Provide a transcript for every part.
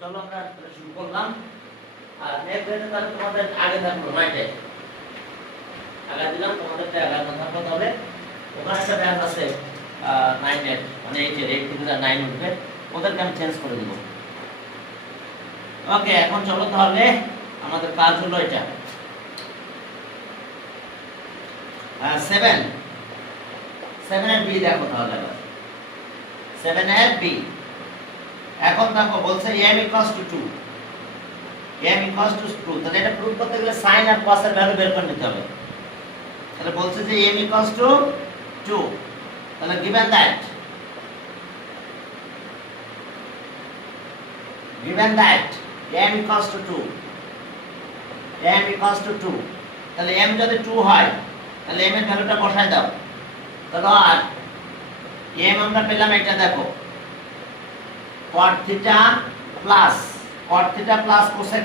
চলো আমরা শুরু করলাম। আর নেক্সট ডেটে তাহলে তোমাদের আগে থাকলো 9-এ আগে দিলাম, তোমাদের আগে থাকলো। তাহলে ওখানে একটা ব্যাচ আছে 9-এর, মানে 8 থেকে 9 উঠবে, ওদেরকে আমি চেঞ্জ করে দিব। ওকে, এখন চলো তাহলে আমাদের কাজ হলো এটা 7 এর বি দেখো তাহলে। 7 এর বি এখন দেখো বলছে m equals to 2, m equals to 2। তাহলে এটা প্রুফ করতে গেলে sin আর cos এর ভ্যালু বের করে নিতে হবে। তাহলে বলছে যে m equals to 2, তাহলে given that m equals to 2, m equals to 2, তাহলে m যদি 2 হয় তাহলে m এর ভ্যালুটা বসায় দাও। তাহলে আর m আমরা পেলাম এটা দেখো cot theta plus cosec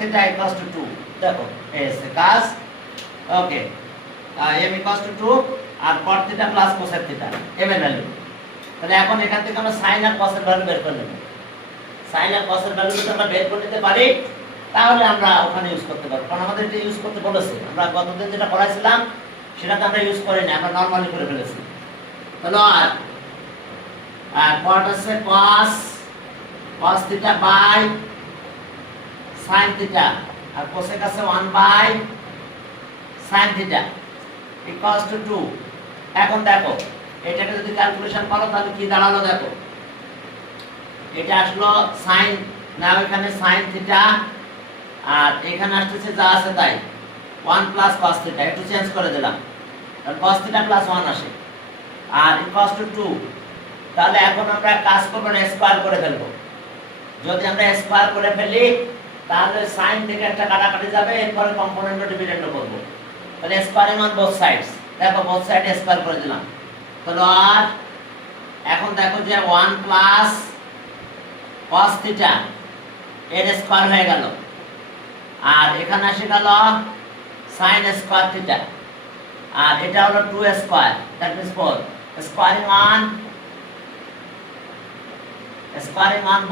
theta equals to 2। দেখো এসে কাজ। ওকে, m equals to 2 আর cot theta plus cosec theta m এর ভ্যালু। তাহলে এখন এখান থেকে আমরা sin আর cos এর ভ্যালু বের করে নেব। sin আর cos এর ভ্যালু যদি আমরা বের করে নিতে পারি তাহলে আমরা ওখানে ইউজ করতে পারবো, কারণ আমাদের এটা ইউজ করতে বলেছে। আমরা গতদিন যেটা পড়াইছিলাম সেটাতে আমরা ইউজ করিনি, আমরা নরমালি করে ফেলেছি। তাহলে আর cot আছে cos theta by sin theta, আর cosec আছে 1 by sin theta equals to 2। এখন দেখো এটাকে যদি ক্যালকুলেশন করো তাহলে কি দাঁড়ালো দেখো, এটা আসলো sin, না এখানে sin theta আর এখানে আসছে যা আছে তাই 1 প্লাস cos theta, একটু চেঞ্জ করে দিলাম, তাহলে cos theta প্লাস 1 আসে আর equals to 2। তাহলে এখন আমরা কাজ করব না, স্কয়ার করে ফেলব। যদি আমরা স্কয়ার করে ফেলি তাহলে sin থেকে একটা কাটাকাটি যাবে, এরপরে কম্পোনেন্ট ডিভিডেন্ড করব। তাহলে স্কয়ারিং অন বোথ সাইডস, দেখো বোথ সাইডে স্কয়ার করে দিলাম। তাহলে আর এখন দেখো যে 1 প্লাস cos theta এর স্কয়ার হয়ে গেল, আর এখানে এসে গেল sin স্কয়ার theta, আর এটা হলো 2 square, that means 4। squaring on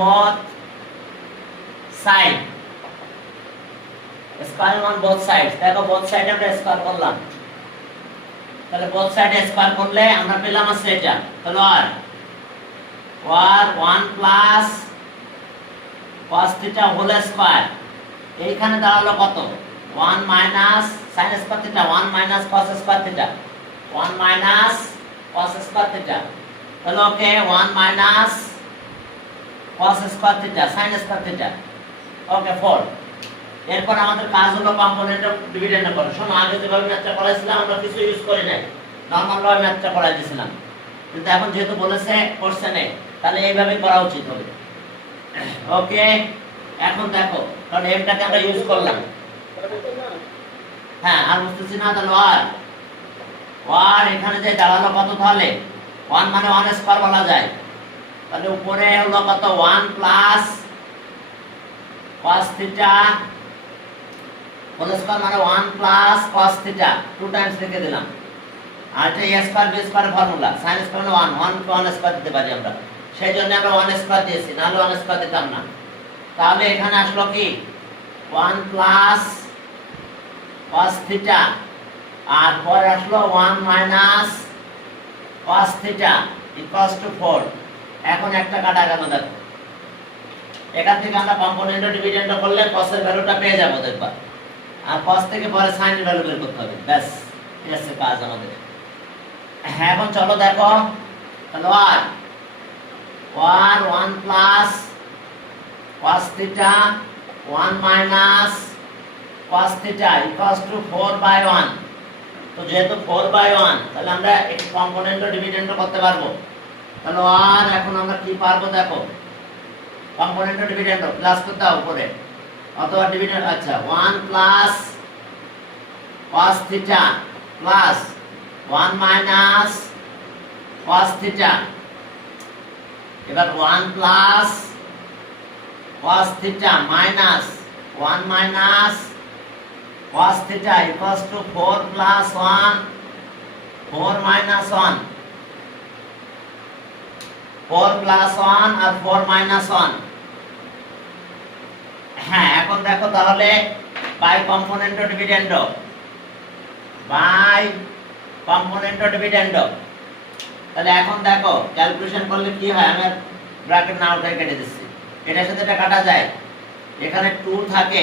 both sides, দেখো both side আমরা স্কয়ার করলাম। তাহলে both side স্কয়ার করলে আমরা পেলাম আছে এটা। তাহলে আর 1 plus cos theta whole square, এইখানে দাঁড়ালো কত 1 minus sin square theta, 1 minus cos square theta, 1 minus cos square theta। তাহলে okay 1 minus cos square theta sin square theta, okay 4। এরপর আমাদের কাজ হলো কম্পোনেন্ট অফ ডিভিডেন্ড করা। শোনো, আগে যেভাবে ম্যাথটা করাইছিলাম আমরা কিছু ইউজ করি নাই, নরমাল ভাবে ম্যাথটা করাই দিয়েছিলাম, কিন্তু এখন যেহেতু বলেছে কোশ্চেনে তাহলে এইভাবেই করা উচিত হবে। ওকে, এখন দেখো কারণ এমটাকে আমরা ইউজ করলাম। হ্যাঁ, আর বুঝতেছি না। তাহলে আর এখানে যে দাঁড়ালো কত, তাহলে 1 মানে 1 স্কয়ার বলা যায়। তাহলে উপরে হলো কত 1 plus cos theta whole square মানে 1 প্লাস cos theta 2 টাইমস লিখে দিলাম। আর এটা a square b square formula, sin square মানে 1 কে 1 স্কয়ার দিতে পারি আমরা, সেই জন্য আমরা 1 স্কয়ার দিয়েছি, নাহলে 1 স্কয়ার দিতাম না। তাহলে এখানে আসলো কি 1 প্লাস cos theta আর পরে আসলো 1 minus cos theta equals to 4। এখন একটা কাটা গেল দেখো, এখান থেকে আমরা কম্পোনেন্ট ডিভিডেন্ড করলে cos এর ভ্যালুটা পেয়ে যাব দেখবা, আর cos থেকে পরে sin এর ভ্যালু বের করতে হবে, ব্যাস এসে কাজ আমাদের। হ্যাঁ, এখন চলো দেখো তাহলে আর 1 plus cos theta 1 minus cos theta equals to 4 by 1। তো যেহেতু 4 by 1 তাহলে আমরা এই কম্পোনেন্ট ডিভিডেন্ড করতে পারবো। তাহলে আর এখন আমরা কি পারবো দেখো, কম্পোনেন্ট ডিভিডেন্ড প্লাস করতে হবে উপরে, অথবা ডিভিডেন্ড, আচ্ছা 1 plus cos theta plus 1 minus cos theta, এবার 1 plus cos theta minus 1 minus cos theta equals to 4 plus 1 4 minus 1 4 plus 1 আর 4 মাইনাস 1। হ্যাঁ, এখন দেখো তাহলে by component dividend, by component dividend. তাহলে এখন দেখো ক্যালকুলেশন করলে কি হয়, আমি ব্র্যাকেট না উঠাই কেটে দিচ্ছি, এটার সাথে এটা কাটা যায়, এখানে 2 থাকে,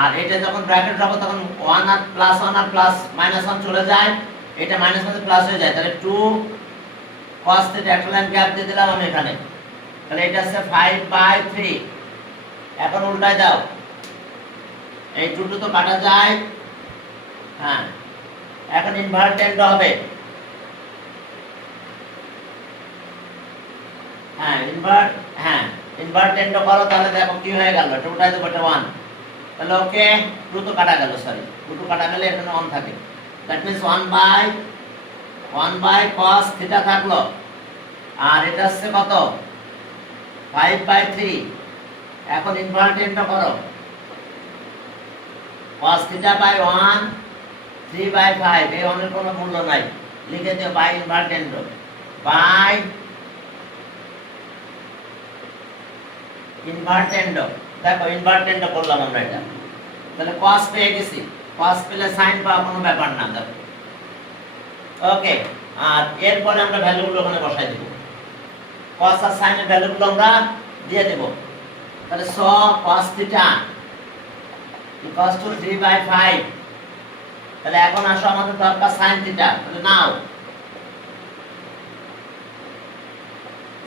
আর এটা যখন ব্র্যাকেট রাখো তখন 1 আর প্লাস 1 আর প্লাস মাইনাস 1 চলে যায়, এটা মাইনাস মাইনাস প্লাস হয়ে যায়, তাহলে 2 cos θ একটা লাইন গ্যাপ দিয়ে দিলাম আমি এখানে, তাহলে এটা আছে 5/3। এখন উল্টায় দাও, এই 2 তো কাটা যায়, হ্যাঁ, এখন ইনভার্টেন্ড হবে, হ্যাঁ ইনভার্টেন্ড করো, তাহলে দেখো কি হয়ে গেল, এটা উল্টায় দেবো, এটা 1, তাহলে ওকে 2 তো কাটা গেল, সরি 2 কাটা গেলে এখানে 1 থাকে, দ্যাট মিন্স 1 বাই cos θ থাকলো, আর এটা হচ্ছে কত 5/3। এখন ইনভার্টেন্ড করো, cos θ বাই 1 3/5, এই 1 এর কোনো মূল্য নাই, লিখে দিও বাই ইনভার্টেন্ড, বাই ইনভার্টেন্ড। দেখো ইনভার্টেন্ড করলাম আমরা এটা, তাহলে cos পেয়ে গেছি, cos পেলে sin পাওয়া কোনো ব্যাপার না, দেখো ওকে। আর এরপরে আমরা ভ্যালুগুলো ওখানে বসাই দেব, cos আর sin এর ভ্যালুগুলো আমরা দিয়ে দেব, তাহলে cos θ equals to 3/5। তাহলে এখন আসো আমাদের দরকার sin θ, তাহলে নাও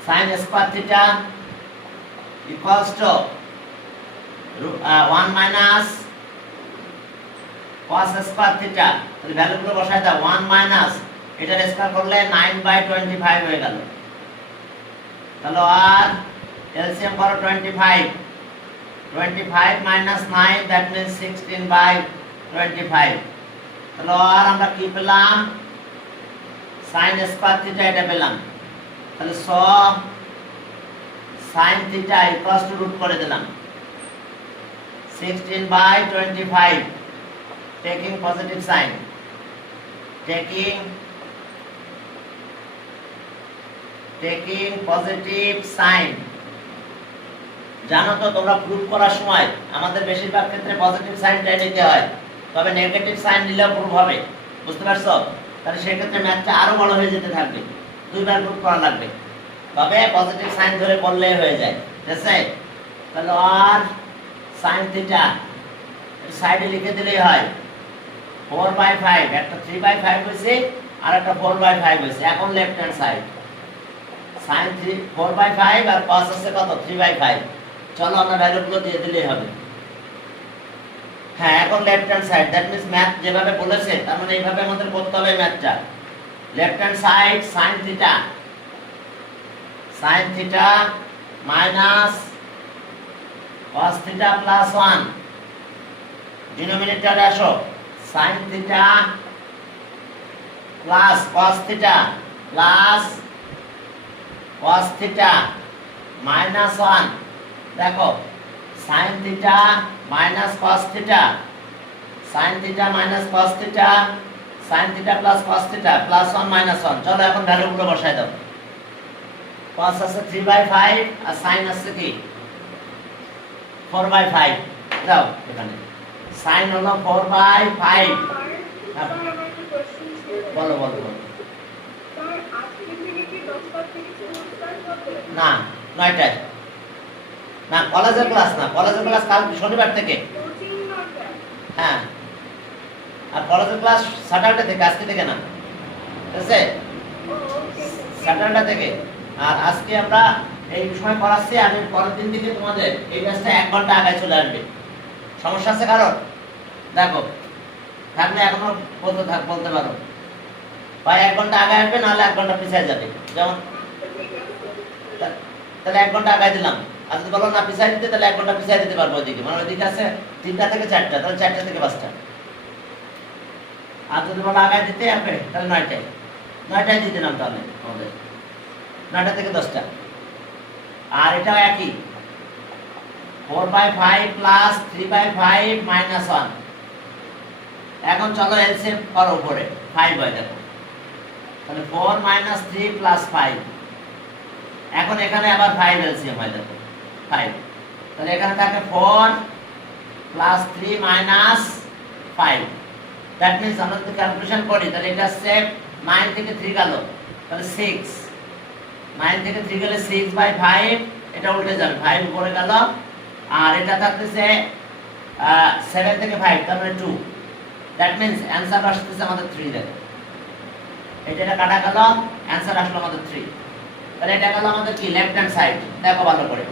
sin square θ equals to 1 minus cos square θ, তাহলে ভ্যালুগুলো বসাই দাও, 1 মাইনাস এটার স্কয়ার করলে 9/25 হয়ে গেল, তাহলে আর এলসিএম করো 25 minus 9, that means 16/25, তাহলে আর আমরা কি পেলাম, sin স্কয়ার θ এটা পেলাম, তাহলে sin θ equals to রুট করে দিলাম 16/25, taking positive sign, taking positive sign। জানো তো তোমরা প্রুফ করার সময় আমাদের বেশিরভাগ ক্ষেত্রে পজিটিভ সাইনটাই নিতে হয়, তবে নেগেটিভ সাইন নিলেও প্রুফ হবে, বুঝতে পারছো? তাহলে সেই ক্ষেত্রে ম্যাথটা আরো বড় হয়ে যেতে থাকবে, দুইবার প্রুফ করা লাগবে, তবে পজিটিভ সাইন ধরে করলেই হয়ে যায়, ঠিক আছে? তাহলে আর sin θ সাইডে লিখে দিলেই হয় 4/5, একটা 3/5 হইছে আর একটা 4/5 হইছে, এখন লেফট হ্যান্ড সাইড sin 4/5 আর cos আছে কত 3/5, চলো আমরা ভ্যালুগুলো দিয়ে দিলেই হবে। হ্যাঁ, এখন left hand side, that means math যেভাবে বলেছে তার মানে এইভাবে আমাদের করতে হবে ম্যাথটা। Left hand side sin θ minus cos θ plus 1, ডিনোমিনেটরে আসো, sin θ plus cos θ plus cos θ minus 1, দেখো sin θ minus cos θ, sin θ minus cos θ, sin θ plus cos θ plus 1 minus 1। চলো এখন ভ্যালুগুলো বসাই দাও, cos আছে 3/5 আর sin আছে কি 4/5, দাও এখানে sin হলো 4/5। বলো বলো বলো। না 9টায় না, কলেজের ক্লাস না, কলেজের ক্লাস কাল শনিবার থেকে, হ্যাঁ, আর কলেজের ক্লাস স্যাটারডে থেকে, আজকে থেকে না, ঠিক আছে? স্যাটারডে থেকে। আর আজকে আমরা এই সময় করাচ্ছি, আমি পরের দিন থেকে তোমাদের এই ক্লাসটা 1 ঘন্টা আগে চলে আসবে। সমস্যা আছে কারণ? দেখো থাকলে এখনো বলতে পারো, হয় 1 ঘন্টা আগে আসবে, নাহলে 1 ঘন্টা পিছিয়ে যাবে, যেমন তাহলে 1 ঘন্টা আগে দিলাম, আর যদি বলো না পিছিয়ে দিতে তাহলে 1 ঘন্টা পিছিয়ে দিতে পারবো ওইদিকে, মানে ওইদিকে আছে 3টা থেকে 4টা, তাহলে 4টা থেকে 5টা। আর যদি বলো আগে দিতে হবে তাহলে 9টায় দিয়ে দিলাম, তাহলে আমাদের 9টা থেকে 10টা। আর এটাও একই 4/5 প্লাস 3/5 মাইনাস 1। এখন চলো এলসিএম করো, উপরে 5 হয়, দেখো তাহলে 4 - 3 + 5, এখন এখানে আবার 5 এলসিএম হয়, দেখো 5, তাহলে এখানে থাকে 4 প্লাস 3 মাইনাস 5, দ্যাট মিন্স আমরা যদি ক্যালকুলেশন করি তাহলে এটা হচ্ছে 9 থেকে 3 গেল, তাহলে 6, 9 থেকে 3 গেলে 6/5, এটা উল্টে যাবে, 5 উপরে গেল, আর এটা থাকতেছে 7 থেকে 5, তার মানে 2, দ্যাট মিন্স অ্যান্সার আসতেছে আমাদের 3। দেখো এটা কাটা গেল, অ্যান্সার আসলো আমাদের 3। তাহলে এটা গেল আমাদের কি লেফট হ্যান্ড সাইড। দেখো ভালো করে,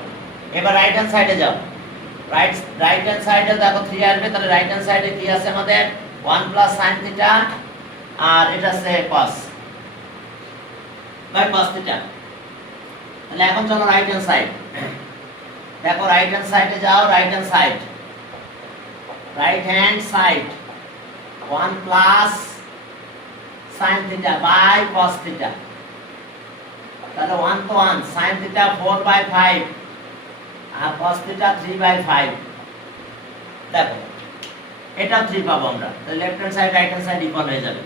এবার রাইট হ্যান্ড সাইডে যাও। রাইট হ্যান্ড সাইডে দেখো 3 আসবে, তাহলে রাইট হ্যান্ড সাইডে কি আছে আমাদের 1 প্লাস sin থিটা, আর এটা আছে cos বাই cos থিটা। তাহলে এখন চলো রাইট হ্যান্ড সাইড। দেখো রাইট হ্যান্ড সাইডে যাও, right hand side 1 plus sin theta by cos theta, তাহলে 1 তো 1, sin থিটা 4/5 আর cos থিটা 3/5। দেখো এটা 3 পাবো আমরা, তাহলে left hand side right hand side equal হয়ে যাবে,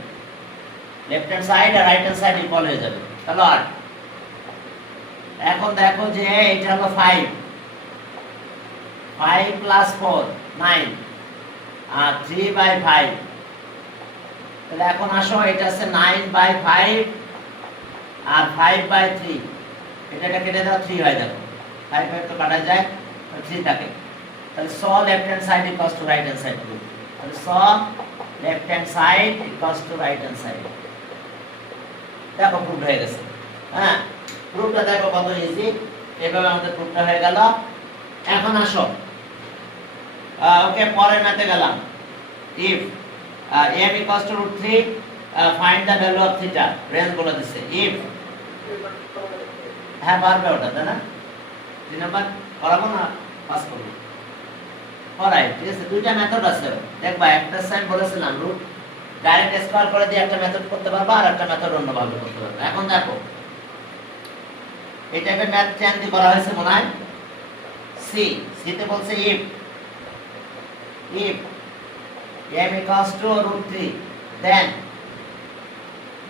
লেফট হ্যান্ড সাইড আর রাইট হ্যান্ড সাইড ইকুয়াল হয়ে যাবে। তাহলে আর এখন দেখো যে এটা হলো 5 প্লাস 4 9 আর 3/5, তাহলে এখন আসো এটা আছে 9/5 আর 5/3, এটা কেটে দাও 3 হয়, দেখো 5 তো কাটা যায়, 3 থাকে। তাহলে so left hand side equals to right hand side, তাহলে so left hand side equals to right hand side. দেখো প্রুফ হয়ে গেছে। হ্যাঁ, প্রুফটা দেখো কত ইজি, এভাবে আমাদের প্রুফটা হয়ে গেল। এখন আসো ওকে পরের ম্যাথে গেলাম। If m equals to √3 find the value of theta, range বলে দিচ্ছে। ইফ হ্যাঁ পারবে ওটা, তাই না? 3 নাম্বার করাবো না, পাস করব। অলরাইট, ঠিক আছে, দুইটা মেথড আছে। দেখবা একটা সাইন বলেছিলাম রুট ডাইরেক্ট স্কয়ার করে দিয়ে একটা মেথড করতে পারবা, আর একটা মেথড অন্যভাবে করতে পারবা। এখন দেখো এই টাইপের ম্যাথ চেঞ্জ করা হয়েছে মনে হয়। সি তে বলছে if m equals to √3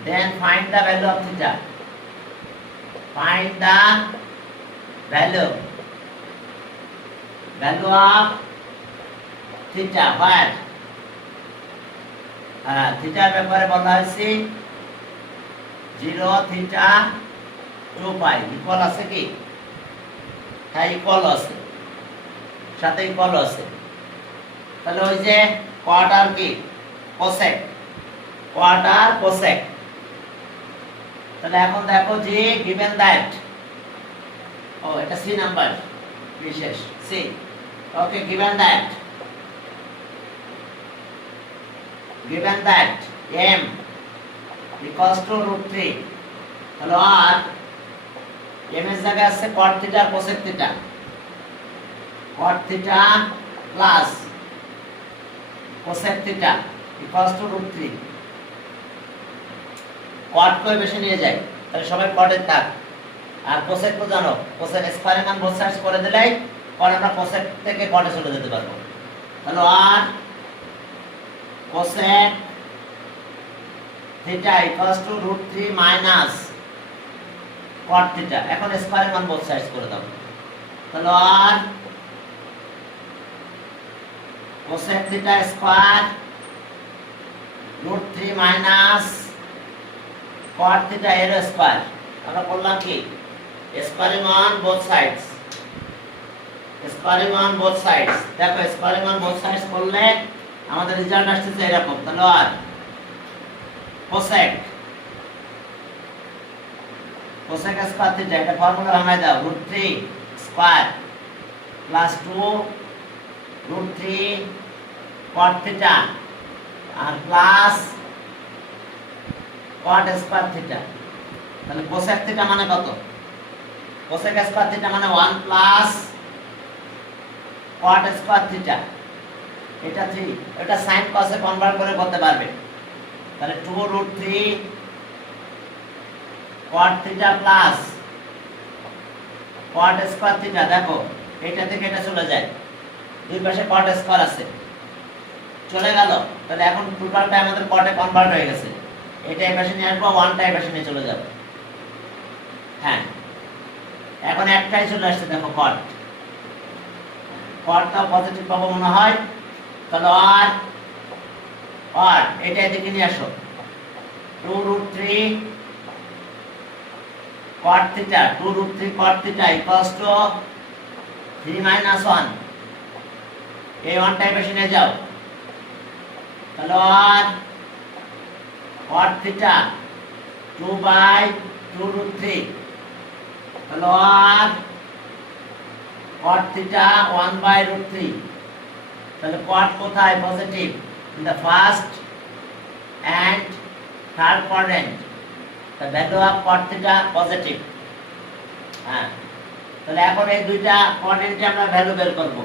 then find the value of theta, find the value of theta where থিটার ব্যাপারে বলা হয়েছে 0 থিটা 2 পাই ইকুয়াল আছে কি? হ্যাঁ ইকুয়াল আছে, সাথে ইকুয়াল আছে। তাহলে ওই যে কোয়ার্টার কি কোসেক, তাহলে এখন দেখো যে গিভেন দ্যাট, ও এটা সি নাম্বার বিশেষ C, okay given that m equals to √3, তাহলে আর m এর জায়গায় আছে cot থিটা আর cosec theta, cot theta plus cosec theta equals to √3। cot কই বেশি নিয়ে যায়, তাহলে সবাই cot এর থাক, আর cosec তো জানো cosec স্কয়ারের মান বোথ সাইডস করে দিলেই পরে আমরা cosec থেকে cot এ চলে যেতে পারবো। তাহলে আর cosec theta equals to √3 minus cot theta, এখন স্কয়ারের মান বোথ সাইডস করে দাও। তাহলে আর cosec theta square √3 minus cot theta এর স্কয়ার, আমরা বললাম কি স্কয়ারিং অন বোথ সাইডস, দেখো স্কয়ারিং অন বোথ সাইডস করলে আমাদের রেজাল্ট আসছে এরকম। তাহলে আর cosec স্কয়ার থিটা, এটা ফর্মুলা ভাঙায় দাও, √3 স্কয়ার প্লাস 2 √3 cot থিটা আর প্লাস cot স্কয়ার থিটা। তাহলে cosec থিটা মানে কত? cosec স্কয়ার থিটা মানে 1 প্লাস cot স্কয়ার থিটা, এটা 3, এটা sin cos এ কনভার্ট করে করতে পারবে। তাহলে 2 √3 cot theta plus cot square theta, দেখো এটা থেকে এটা চলে যায়, দুই পাশে cot স্কয়ার আছে, চলে গেল। তাহলে এখন টোটালটা আমাদের cot এ কনভার্ট হয়ে গেছে, এটা এই পাশে নিয়ে আসবো, 1টা এই পাশে নিয়ে চলে যাবে। হ্যাঁ এখন একটাই চলে আসছে দেখো কট, কটটা পজিটিভ পাবো মনে হয়, তাহলে আর এটা এদিকে নিয়ে আসো, 2√3 cot theta, 2√3 cot theta equals to 3 minus 1, এই 1 টাই বেশি নিয়ে যাও, তাহলে আর cot theta 2/2√3, তাহলে আর cot theta 1/√3, তাহলে cot কোথায় positive, in the first and third quadrant, the value of cot theta positive. হ্যাঁ, তাহলে এখন এই দুইটা কোয়াড্রেন্টে আমরা ভ্যালু বের করব,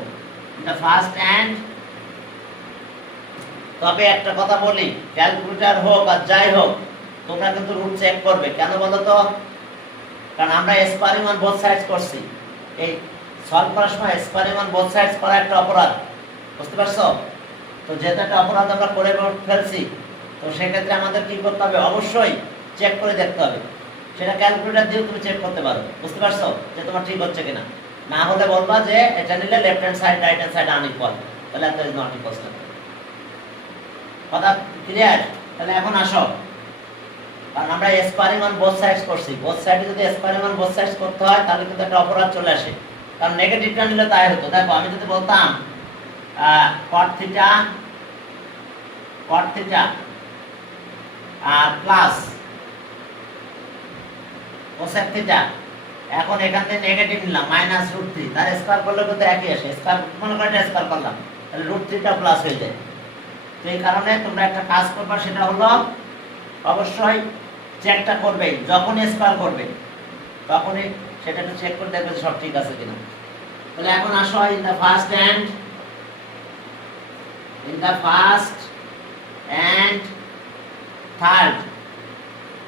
in the first and, তবে একটা কথা বলি, ক্যালকুলেটর হোক আর যাই হোক তোমরা কিন্তু রুট চেক করবে, কেন বলো তো, কারণ আমরা স্কোয়ারিং অন বোথ সাইডস করছি, এই সলভ করার সময় স্কোয়ারিং অন বোথ সাইডস করা একটা অপরাধ, বুঝতে পারছো? তো যেহেতু একটা অপরাধ আমরা করে ফেলছি, তো সেক্ষেত্রে আমাদের কি করতে হবে, অবশ্যই চেক করে দেখতে হবে, সেটা ক্যালকুলেটর দিয়ে তুমি চেক করতে পারো, বুঝতে পারছো যে তোমার ঠিক হচ্ছে কিনা, না হলে বলবা যে এটা নিলে left hand side right hand side unequal, তাহলে দ্যাট ইজ নট ইকুয়াল, কথা ক্লিয়ার? তাহলে এখন আসো, কারণ আমরা স্কোয়ারিং অন বোথ সাইডস করছি, বোথ সাইডে যদি স্কোয়ারিং অন বোথ সাইডস করতে হয় তাহলে কিন্তু একটা অপরাধ চলে আসে, কারণ নেগেটিভটা নিলে তাই হতো। দেখো আমি যদি বলতাম cot theta plus cosec theta, এখন এখান থেকে নেগেটিভ নিলাম -√3, তার স্কয়ার করলে কিন্তু একই আসে, স্কয়ার মনে করে এটা স্কয়ার করলাম, তাহলে √3 টা প্লাস হয়ে যায়। তো এই কারণে তোমরা একটা কাজ করবে, সেটা হলো অবশ্যই চেকটা করবে, যখন স্কয়ার করবে তখনই সেটা একটু চেক করে দেখবে সব ঠিক আছে কিনা। তাহলে এখন আসো, in the first and third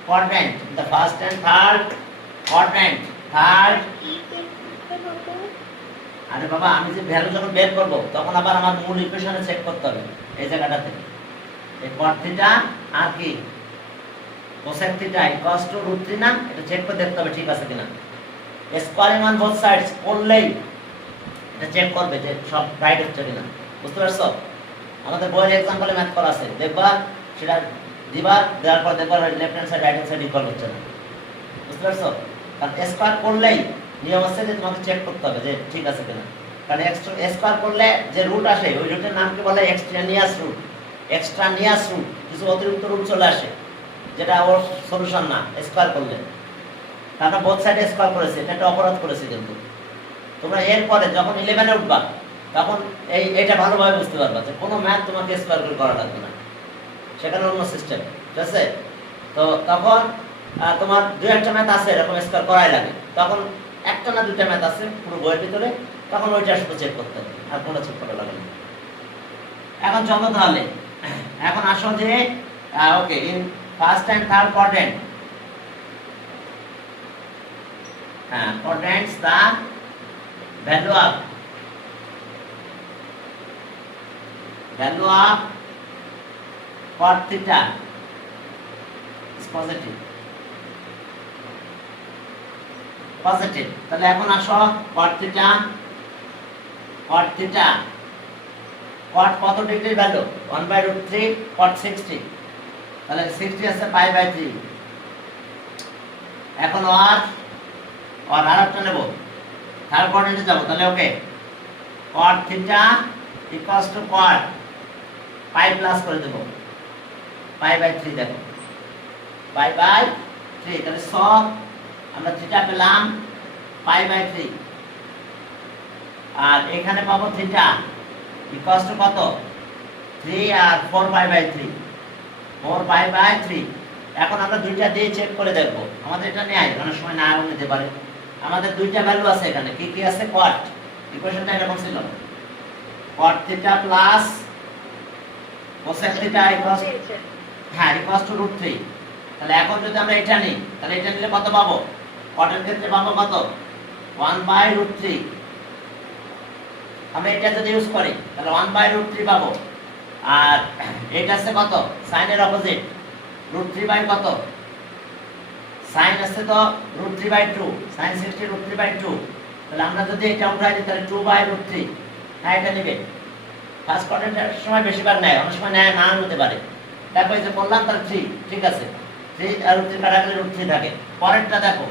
quadrant, the first and third quadrant, আরে বাবা আমি যে ভ্যালু যখন বের করব তখন আবার আমার মূল ইকুয়েশনে চেক করতে হবে, এই জায়গাটাতে এই cot theta আর কি cosec theta equals to √3 না, এটা চেক করে দেখতে হবে ঠিক আছে কিনা। স্কোয়ারিং অন বোথ সাইডস করলেই এটা চেক করবে যে সব রাইট হচ্ছে কিনা, বুঝতে পারছো? আমাদের বইয়ের এক্সাম্পলে ম্যাথ করা আছে, দেখবা সেটা দিবা, দেওয়ার পর দেখবা left hand side right hand side equal হচ্ছে না, বুঝতে পারছো? কারণ স্কয়ার করলেই নিয়ম আছে যে তোমাকে চেক করতে হবে যে ঠিক আছে কিনা, কারণ স্কয়ার করলে যে রুট আসে ওই রুটের নামকে বলে এক্সট্রানিয়াস রুট, কিছু অতিরিক্ত রুট চলে আসে যেটা ওর সলিউশন না স্কয়ার করলে। তারপর বোথ সাইডে স্কয়ার করেছে, এটা একটা অপরাধ করেছে, কিন্তু তোমরা এরপরে যখন 11 এ উঠবা তখন এইটা ভালোভাবে বুঝতে পারবা যে কোনো ম্যাথ তোমাকে স্কয়ার করে করা লাগবে না, সেখানে অন্য সিস্টেম, ঠিক আছে? তো তখন তোমার দুই একটা ম্যাথ আছে এরকম স্কয়ার করাই লাগে, তখন একটা না দুইটা ম্যাথ আছে পুরো বইয়ের ভিতরে, তখন ওইটা শুধু চেক করতে হবে, আর কোনো চেক করা লাগে না। এখন চলো তাহলে, এখন আসো যে okay, in first and third quadrant, quadrants the value of cot theta is positive, তাহলে এখন আসো cot theta cot কত ডিগ্রি ভ্যালু, 1/√3 cot 60, তাহলে 60 আছে π/3, এখন আর আরেকটা নেব, থার্ড কোয়াড্রেন্টে যাব, তাহলে ওকে cot theta equals to cot pi plus করে দেব π/3, দেখো π/3, তাহলে সব আমরা থিটা পেলাম π/3, আর এখানে পাবো থিটা equals to কত 3 আর 4π/3, 4π/3। এখন আমরা দুইটা দিয়ে চেক করে দেখব, আমাদের এটা নেই অনেক সময় না নিতে পারে, আমাদের দুইটা ভ্যালু আছে এখানে, কি কি আছে, cot ইকুয়েশনটা এরকম ছিল, cot theta plus cosec theta equals √3, তাহলে এখন যদি আমরা এটা নিই তাহলে এটা নিলে কত পাবো, cot এর ক্ষেত্রে পাবো কত 1/√3, আমরা এটা যদি ইউজ করি তাহলে 1/√3 পাবো, আর এটা আছে কত সাইনের অপোজিট √3 বাই কত সাইন আছে তো √3/2, sin 60 √3/2। তাহলে আমরা যদি এটা উঠাই দিই তাহলে 2/√3, হ্যাঁ এটা নেবে। ফার্স্ট কোয়াড্রেন্টের সময় বেশিরভাগ নেয়, অনেক সময় নেয় না নিতে পারে। দেখো এই যে বললাম তার 3, ঠিক আছে, 3 আর √3 কাটা গেলে √3 থাকে। পরেরটা দেখো,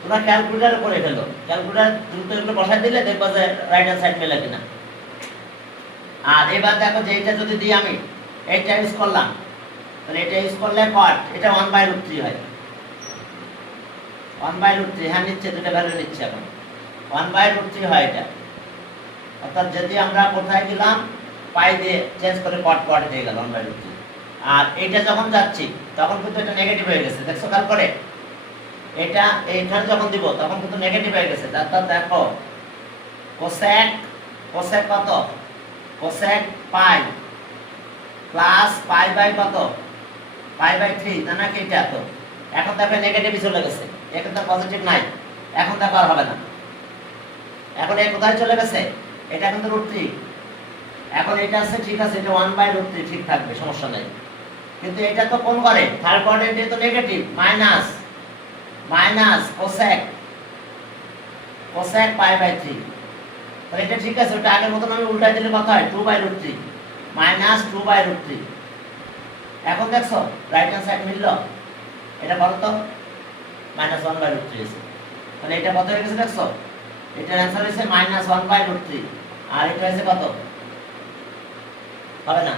তোমরা ক্যালকুলেটর করে ফেলো, ক্যালকুলেটর দ্রুত এগুলো বসাই দিলে দেখবা যে রাইট হ্যান্ড সাইড মেলে কিনা। আর এবার দেখো যে এটা যদি দিই আমি, এইটা ইউজ করলাম, তাহলে এটা ইউজ করলে কট, এটা 1/√3 হয়। 1/√3, হ্যাঁ নিচ্ছে, দুটো ভ্যালু নিচ্ছে এখন 1/√3 হয় এটা। অর্থাৎ যদি আমরা কোথায় গেলাম পাই দিয়ে চেঞ্জ করে কট দিয়ে গেল 1/√3। আর এটা যখন যাচ্ছি তখন কিন্তু এটা নেগেটিভ হয়ে গেছে, দেখছো খেয়াল করে, এটা এইখানে যখন দিব তখন কিন্তু নেগেটিভ হয়ে গেছে। অর্থাৎ দেখো কোসেক কত, cosec pi plus pi by কত, পাই/3, না নাকি এটা তো এখন দেখো নেগেটিভই চলে গেছে, এখন তো পজিটিভ নাই, এখন দেখো আর হবে না। এখন এই কোথায় চলে গেছে, এটা কিন্তু √3, এখন এটা আছে ঠিক আছে, এটা 1/√3 ঠিক থাকবে, সমস্যা নাই। কিন্তু এটা তো কোন করে, থার্ড কোয়াড্রেন্টে তো নেগেটিভ, মাইনাস কোসেক পাই/3। তাহলে এটা ঠিক আছে, ওটা আগের মতন আমি উল্টাই দিলে কত হয়, 2/√3 মাইনাস 2/√3। এখন দেখছো রাইট হ্যান্ড সাইড মিলল, এটা কত তো -1/√3 আছে। তাহলে এটা কত হয়ে গেছে দেখছো, এটার অ্যানসার হইছে -1/√3, আর এটা হইছে কত, হবে না,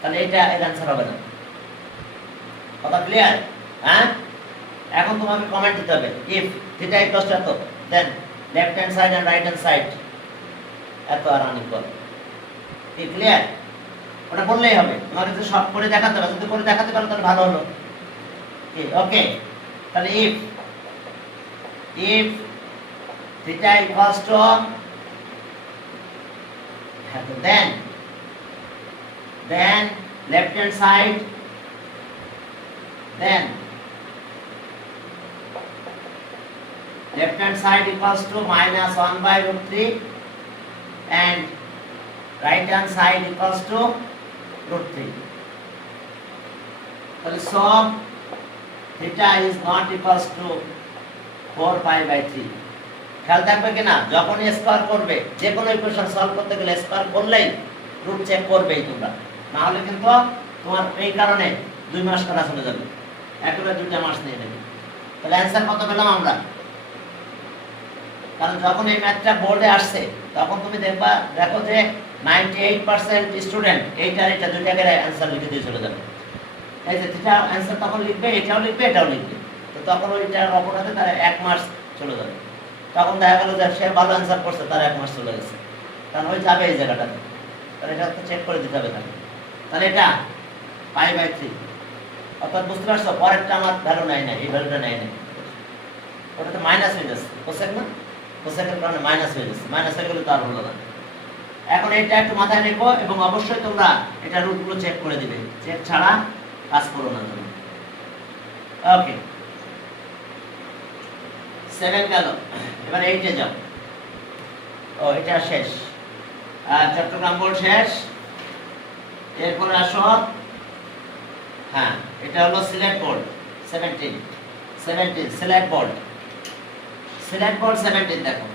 তাহলে এটা এর অ্যানসার হবে না। কথা ক্লিয়ার? হ্যাঁ, এখন তোমাকে কমেন্ট দিতে হবে, ইফ থিটা ইকুয়ালস টু এত, then left hand side and right hand side এত আর আনইকুয়াল। কি ক্লিয়ার? ওটা বললেই হবে, তোমাকে যদি সব করে দেখাতে হবে, যদি করে দেখাতে পারো তাহলে ভালো হলো। ওকে, তাহলে if theta equals to then left hand side, then left hand side equals to -1/√3 and right hand side equals to √3. তাহলে সব theta is not equals to 4π/3। খেয়াল থাকবে কিনা, যখন স্কয়ার করবে যে কোনো ইকুয়েশন সলভ করতে গেলে স্কয়ার করলেই রুট চেক করবেই তোমরা, না হলে কিন্তু তোমার এই কারণে 2 মাস করা চলে যাবে, একেবারে 2টা মাস নিয়ে নেবে। তাহলে অ্যানসার কত পেলাম আমরা, কারণ যখন এই ম্যাথটা বোর্ডে আসছে তখন তুমি দেখো যে 98% স্টুডেন্ট এইটার এটা দুইটাকে অ্যানসার লিখে দিয়ে চলে যাবে। এই যে থিটা অ্যানসার তখন লিখবে, এটাও লিখবে, এটাও লিখবে, তো তখন ওইটার অপরাধে তার 1 মাস চলে যাবে। তখন দেখা গেল যে সে ভালো অ্যান্সার করছে, তার 1 মাস চলে গেছে, কারণ ওই যাবে এই জায়গাটাতে, তাহলে এটা তো চেক করে দিতে হবে তাকে। তাহলে এটা π/3, অর্থাৎ বুঝতে পারছো, পরেরটা আমার ভ্যালু নাই, এই ভ্যালুটা নাই, ওটাতে মাইনাস হয়ে যাচ্ছে, কোসেক না, কোসেকের কারণে মাইনাস হয়ে যাচ্ছে, মাইনাস হয়ে গেলে তো আর হলো না। এখন এটা একটু মাথায় রেখো এবং অবশ্যই তোমরা এটা রুটগুলো চেক করে দিবে, চেক ছাড়া কাজ করো না তুমি। ওকে, 7 গেল, এবার 8 এ যাও। ও এটা শেষ, চট্টগ্রাম বোর্ড শেষ। এরপরে আসো, হ্যাঁ এটা হলো সিলেট বোর্ড 17 সিলেট বোর্ড 17। দেখো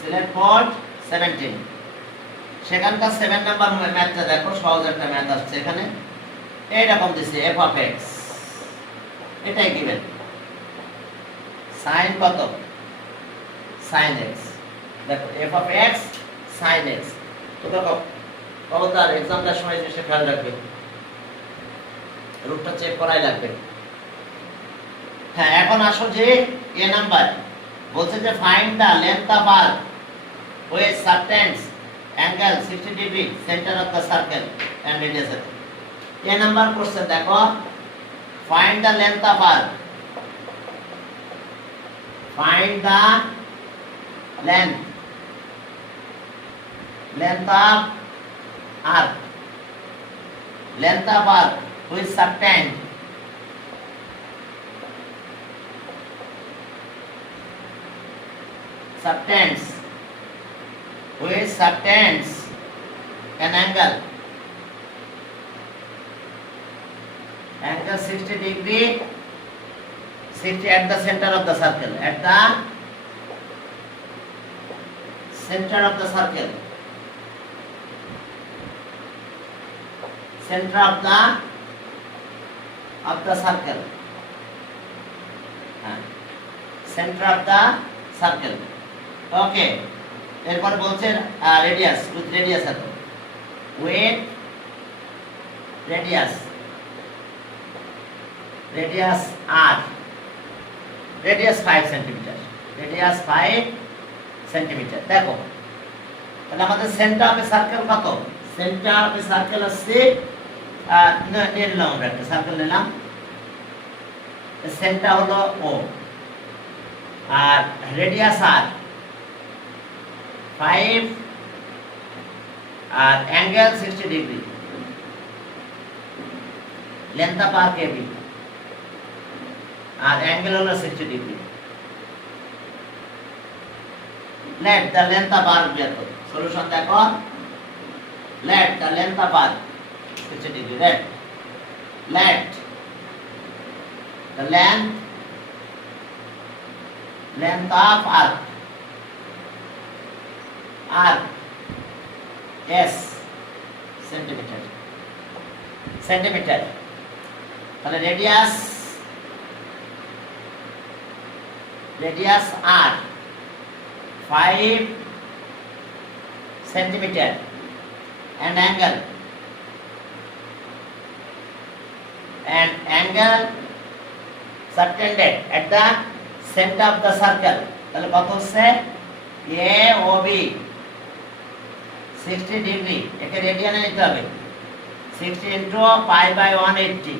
সিলেট বোর্ড 17, সেখানকার 7 নাম্বার ম্যাথটা দেখো, সহজ একটা ম্যাথ আসছে এখানে, এইরকম দিছে f(x), এটাই গিভেন, sin কত, sin x, দেখো f(x) sin x। তো দেখো কবতার এক্সামটার সময় জিনিসটা খেয়াল রাখবে, রুটটা চেক করাই লাগবে। হ্যাঁ, এখন আসো যে এ নাম্বার বলছে যে find the length of arc with subtends angle 60 degree center of the circle and radius। A number question দেখো, find the length of arc, find the length of arc with subtend with subtends an angle 60 degree 60 at the center of the circle, at the center of the circle, center of the circle, center of the circle. Okay, এরপর বলছে radius, with radius এত, with radius, radius আর, radius 5 centimetre, radius 5 centimetre. দেখো তাহলে আমাদের centre of circle কত? Centre of circle হচ্ছে নিয়ে নিলাম, আমরা একটা সার্কেল নিলাম, সেন্টার হলো ও, আর রেডিয়াস আর 5, আর অ্যাঙ্গেল 60 ডিগ্রি, লেন্থ পার কেবি, আর অ্যাঙ্গেল হলো 60 degree. let the length of arc বের করো, সলিউশন দেখো, let the length of arc 60 degree, let the length of arc s centimetre, তাহলে radius r 5 centimeter and angle subtended at the center of the circle, তাহলে কত হচ্ছে AOB 60 degree, একে রেডিয়ানে নিতে হবে, 60 into pi by 180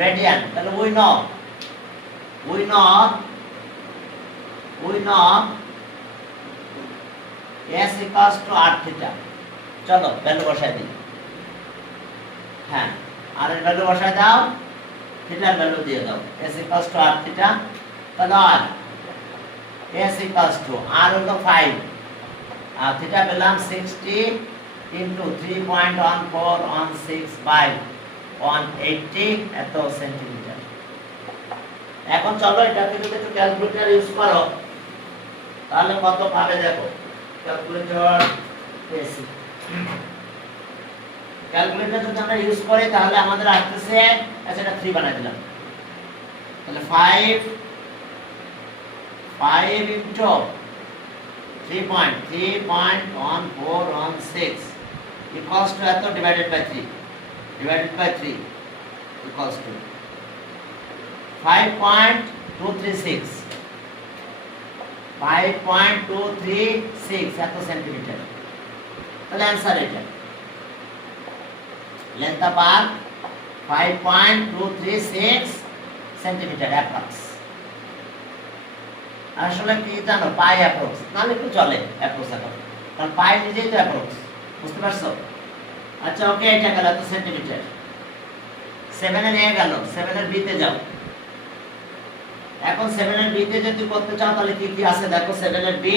রেডিয়ান। তাহলে we know s equals to r theta। চলো value বসাই দিই, হ্যাঁ আর এর ভ্যালু বসাই দাও, থিটার ভ্যালু দিয়ে দাও, s equals to r theta। তাহলে r s equals to r হলো 5 আর থিটা পেলাম 60 into 3.1416 by 180 এত সেন্টিমিটার। এখন চলো এটাকে যদি একটু ক্যালকুলেটর ইউজ করো তাহলে কত পাবে দেখো, ক্যালকুলেটর পেয়েছি, ক্যালকুলেটর যদি আমরা ইউজ করি তাহলে আমাদের আসতেছে, আচ্ছা এটা 3 বানাই দিলাম, তাহলে 5 into 3.1416 equals to এত divided by 3 equals to 5.236 এত সেন্টিমিটার। তাহলে অ্যান্সার এটা, length of arc 5.236 centimetre approx. আসলে কি জানো, পাই অ্যাপ্রক্স নাহলে একটু চলে, অ্যাপ্রক্স এখন, কারণ পাই নিজেই তো অ্যাপ্রক্স, বুঝতে পারছো? আচ্ছা ওকে, এটা গেল এত সেন্টিমিটার। 7 এর এ গেল, 7 এর বি তে যাও। এখন 7 এর বি তে যদি করতে চাও তাহলে কি কি আছে দেখো, 7 এর বি,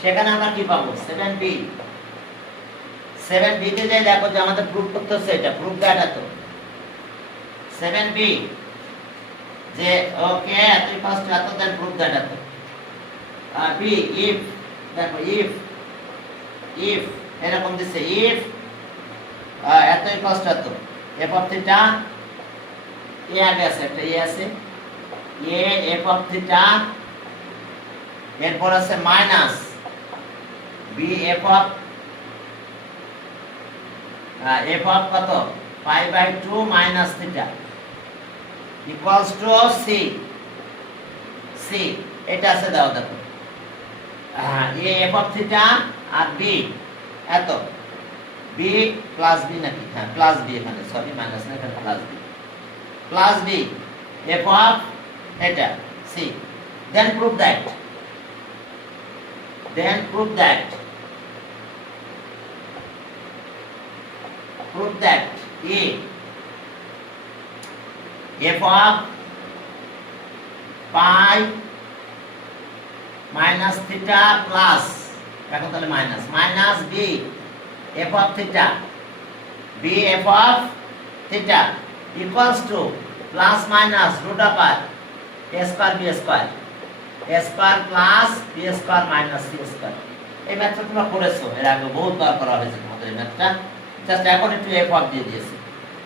সেখানে আমরা কি পাবো 7b তে যাই, দেখো যে আমাদের প্রুফ করতে হচ্ছে এটা, প্রুফ দ্যাট এত 7b যে ওকে এত ইকুয়ালস টু এত, দেন প্রুফ দ্যাট এত। আর বি ইফ, দেখো ইফ এরকম দিছে, ইফ এত ইকুয়ালস টু এত, এফ অফ থিটা, এ আগে আছে একটা এ আছে, এ এফ অফ থিটা, এরপর আছে মাইনাস বি এফ অফ কত pi by 2 minus theta equals to C এটা আছে, দাও দেখো এ এফ অফ থিটা আর বি এত, বি প্লাস বি নাকি, হ্যাঁ প্লাস বি, এখানে সরি মাইনাস না, এখানে প্লাস বি এফ অফ এটা C, then prove that A f of pi minus theta plus, এখন তাহলে minus minus B F of theta, B F of theta equals to plus minus root over A square B square, A square plus B square minus C square. এই ম্যাথটা তোমরা করেছো, এর আগে বহুতবার করা হয়েছে তোমাদের এই ম্যাথটা, জাস্ট এখন একটু এফ অফ দিয়ে দিয়েছি।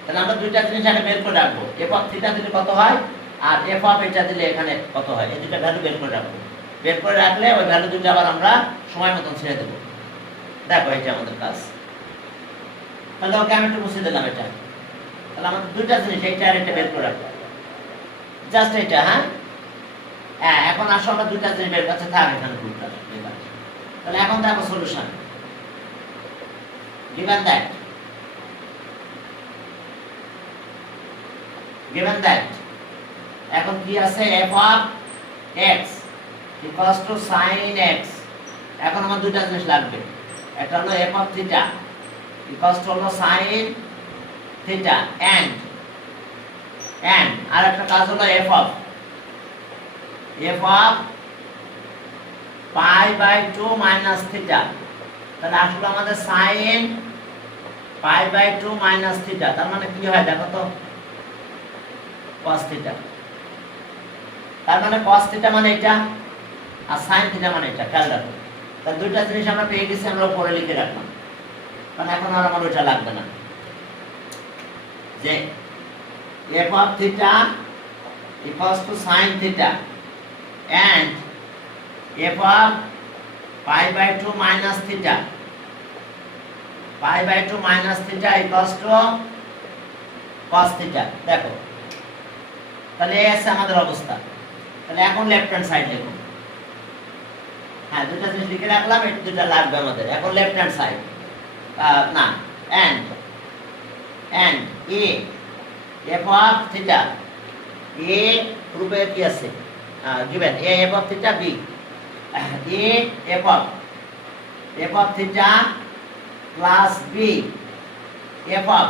তাহলে আমরা দুইটা জিনিস আগে বের করে রাখবো, এফ অফ থিটা দিলে কত হয় আর এফ অফ এটা দিলে এখানে কত হয়, এই দুটো ভ্যালু বের করে রাখবো। বের করে রাখলে ওই ভ্যালু দুটো আবার আমরা সময় মতন ছেড়ে দেবো। দেখো এটা আমাদের কাজ। তাহলে ওকে আমি একটু মুছে দিলাম এটা। তাহলে আমাদের দুইটা জিনিস এইটা আর এটা বের করে রাখবো, জাস্ট এটা। হ্যাঁ হ্যাঁ, এখন আসো আমরা দুইটা জিনিস বের করতে থাক এখানে গ্রুপটা। তাহলে এখন দেখো সলিউশন given that এখন কি আছে f of x equals to sin x। এখন আমার দুইটা জিনিস লাগবে, একটা হলো f of theta equals to হলো sin theta and আর একটা কাজ হলো f of pi by 2 minus theta। তাহলে আসলে আমাদের sin pi by 2 minus theta, তার মানে কি হয় দেখো তো, cos theta। তার মানে cos theta মানে এটা আর sin theta মানে এটা, খেয়াল রাখো। তাহলে দুইটা জিনিস আমরা পেয়ে গেছি, আমরা উপরে লিখে রাখলাম, কারণ এখন আর আমার ওইটা লাগবে না। যে f of theta equals to sin theta and f of pi by 2 minus theta, pi by 2 minus theta equals to cos theta। দেখো তাহলে এই আছে আমাদের অবস্থা। তাহলে এখন লেফট হ্যান্ড সাইড লিখো। হ্যাঁ, দুটো জিনিস লিখে রাখলাম, এই দুটো লাগবে আমাদের। এখন লেফট হ্যান্ড সাইড না, and a f of theta, a রূপে কি আছে given a f of theta b, a f of theta plus b f of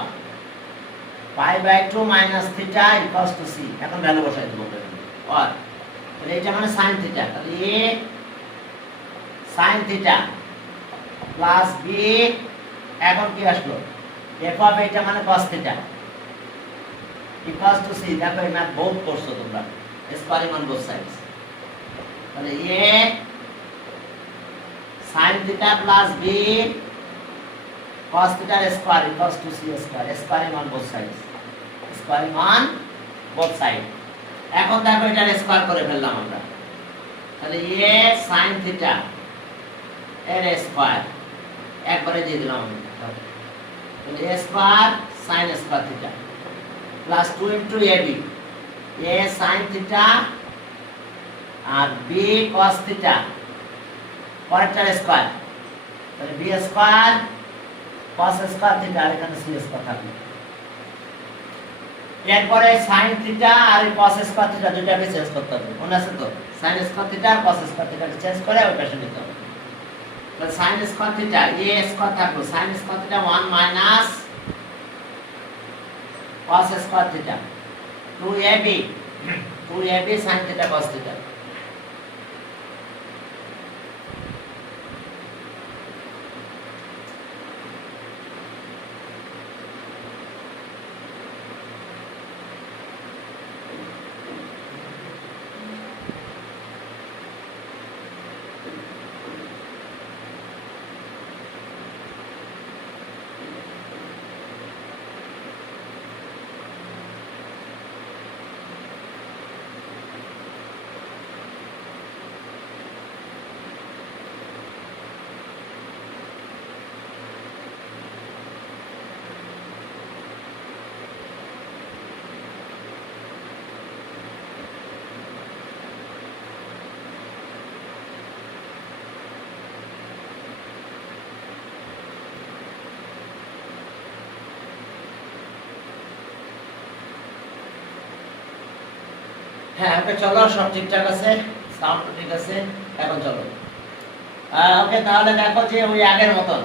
pi by 2 minus theta equals to c। এখন ভ্যালু বসাই দেব আর তাহলে এটা মানে sin theta, তাহলে a sin theta plus b এখন কি আসলো f of এটা মানে cos theta equals to c। দেখো এই ম্যাথ বহুত করছো তোমরা, স্কয়ারিং অন বোথ সাইডস। তাহলে a sin theta plus b cos theta square equals to c square, squaring on both sides, squaring on both sides। এখন দেখো এটা স্কয়ার করে ফেললাম আমরা। তাহলে a sin theta এর স্কয়ার একবারে দিয়ে দিলাম আমরা। তাহলে a square sin square theta plus 2 into ab, a sin theta আর b cos theta পরেরটার স্কয়ার, তাহলে b square cos square theta আর এখানে c স্কয়ার থাকবে। এরপরে sin থিটা আর cos স্কয়ার থিটা দুটোকে চেঞ্জ করতে হবে, মনে আছে তো? sin স্কয়ার থিটা আর cos স্কয়ার থিটাকে চেঞ্জ করে ওই পাশে নিতে হবে। তাহলে sin square theta a square থাকলো, sin square theta 1 minus cos square theta 2ab sin theta cos theta. হ্যাঁ ওকে, চলো সব ঠিকঠাক আছে, সাউন্ড ঠিক আছে, এখন চলো। ওকে, তাহলে দেখো যে ওই আগের মতন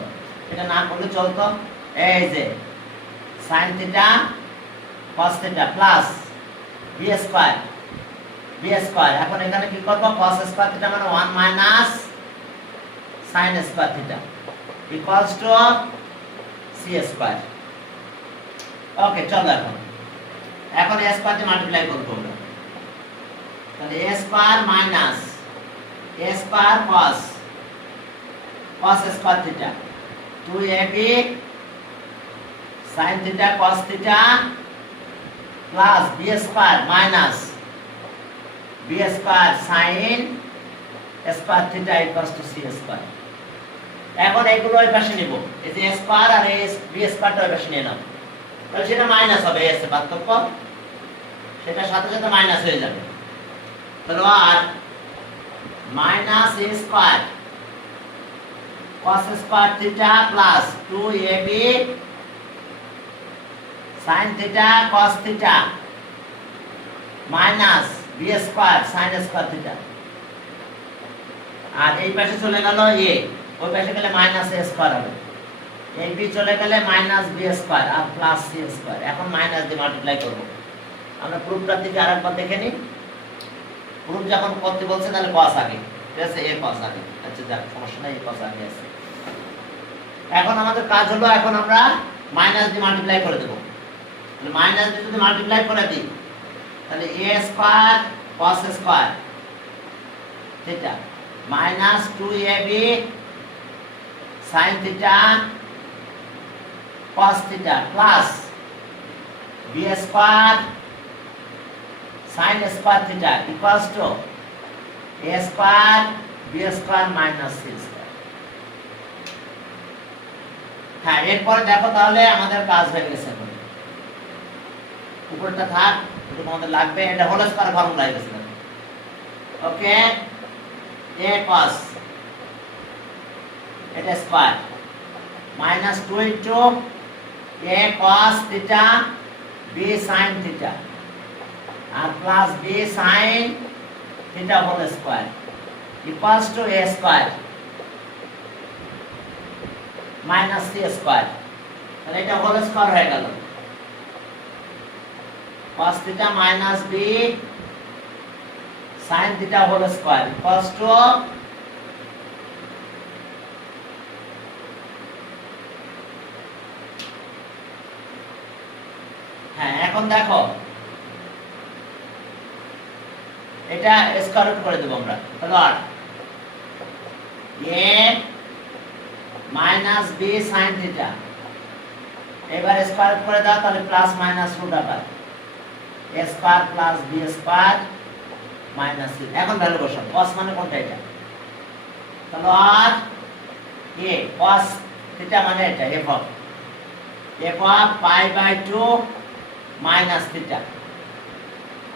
এটা না করলে চলতো। এই যে sin theta cos theta plus b square B square. এখন এখানে কি করব, cos স্কয়ার থিটা মানে 1 minus sin square theta equals to C square. Okay, চলো এখন a স্কয়ার দিয়ে মাল্টিপ্লাই করব আমরা। তাহলে a square minus a square cos square theta 2ab sin theta cos theta plus b square minus b square sin square theta equals to c square. এখন এগুলো ওই পাশে নিব, এই যে a স্কয়ার আর a b স্কয়ারটা ওই পাশে নিয়ে নাও, তাহলে সেটা মাইনাস হবে, এর সাথে পার্থক্য সেটা সাথে সাথে মাইনাস হয়ে যাবে। তাহলে আর minus a square cos square theta plus 2ab sin theta cos theta minus b square sin square theta. আর এই পাশে চলে গেল a, ওই পাশে গেলে মাইনাস a স্কয়ার হবে, এই b চলে গেলে মাইনাস b স্কয়ার আর প্লাস c স্কয়ার। এখন মাইনাস দিয়ে মাল্টিপ্লাই করব। আমরা প্রুফটার দিকে আরেকবার দেখে নিই। প্রুফ যখন করতে বলছে তাহলে cos আগে, ঠিক আছে, a cos আগে। আচ্ছা যাক, সমস্যা নাই, a cos আগে আছে। এখন আমাদের কাজ হলো, এখন আমরা মাইনাস দিয়ে মাল্টিপ্লাই করে দেব। তাহলে মাইনাস দিয়ে যদি মাল্টিপ্লাই করে দিই তাহলে a square cos square theta minus 2ab sin theta cos theta plus b square sin square theta equals to a square b square minus c square. হ্যাঁ, এরপরে দেখো তাহলে আমাদের কাজ হয়ে গেছে। এখন উপরটা থাক, এটা আমাদের লাগবে, এটা হোল স্কয়ার ফর্মুলা হয়ে গেছে। ওকে, a cos এটা square minus 2 into a cos theta b sin theta আর plus b sin theta whole square equals to a square minus c square. তাহলে এটা হোল স্কয়ার হয়ে গেল, cos theta minus b sin theta whole square equals to হ্যাঁ, এখন দেখো এটা square root করে দেব আমরা। তাহলে আর a minus b sin theta, এবার স্কয়ার রুট করে দাও, তাহলে প্লাস মাইনাস রুট আবার a square plus b square minus c। এখন ভ্যালু বসাও, cos মানে কোনটা এটা, তাহলে আর a cos থিটা মানে এটা f of pi by 2 minus theta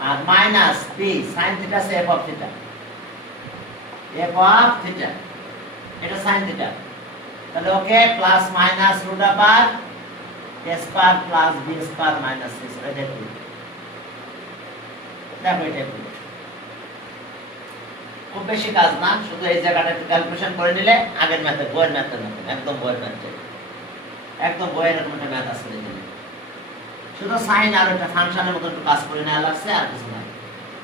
আর মাইনাস b sin থিটা সে f অফ থিটা এটা sin থিটা। তাহলে ওকে, প্লাস মাইনাস রুট আবার a square plus b square minus c square. এটা কি দেখো, এটা কি খুব বেশি কাজ না, শুধু এই জায়গাটা একটু ক্যালকুলেশন করে নিলে আগের ম্যাথে, বইয়ের ম্যাথে না, একদম বইয়ের ম্যাথে, একদম বইয়ের এরকম একটা ম্যাথ আছে, শুধু সাইন আর একটা ফাংশনের মতো একটু কাজ করে নেওয়া লাগছে, আর কিছু না।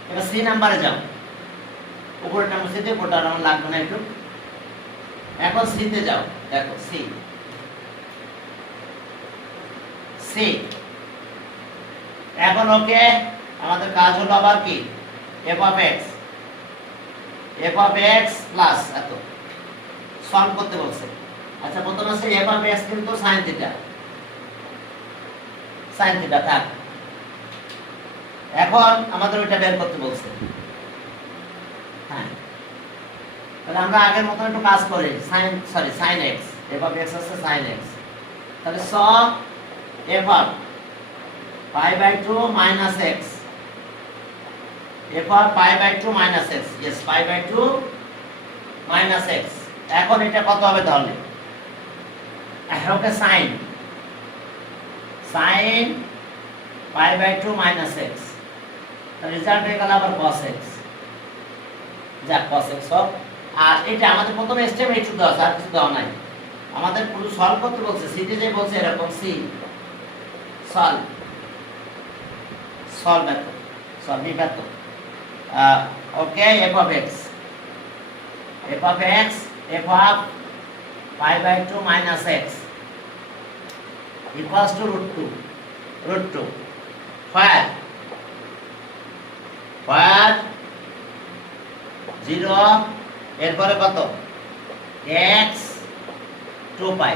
এবার সি নাম্বারে যাও, উপরেটা মুছে দিয়ে ওটা আমার লাগবে না একটু। এখন সিতে যাও, দেখো সি এখন ওকে, আমাদের কাজ হলো আবার কি, f অফ x প্লাস এত সলভ করতে বলছে। আচ্ছা, প্রথম আছে f অফ x কিন্তু sin থিটা থাক। এখন আমাদের ওইটা বের করতে বলছে। হ্যাঁ, তাহলে আমরা আগের মতো একটু কাজ করি, sin x, f of x আছে sin x। তাহলে স f of pi by 2 minus x, f of pi by 2 minus x, yes, pi by 2 minus x। এখন এটা কত হবে তাহলে, okay, sin pi by 2 minus x, তাহলে রেজাল্ট হয়ে গেল আবার cos x, যা cos x হোক। আর এটা আমাদের প্রথমে স্টেপ এই দেওয়া আছে, আর কিছু দেওয়া নাই। আমাদের পুরো সলভ করতে বলছে, সিতে যে বলছে এরকম সি সলভ এত okay, f of x f of pi by 2 minus x equals to root 2 where 0 এরপরে কত x 2 pi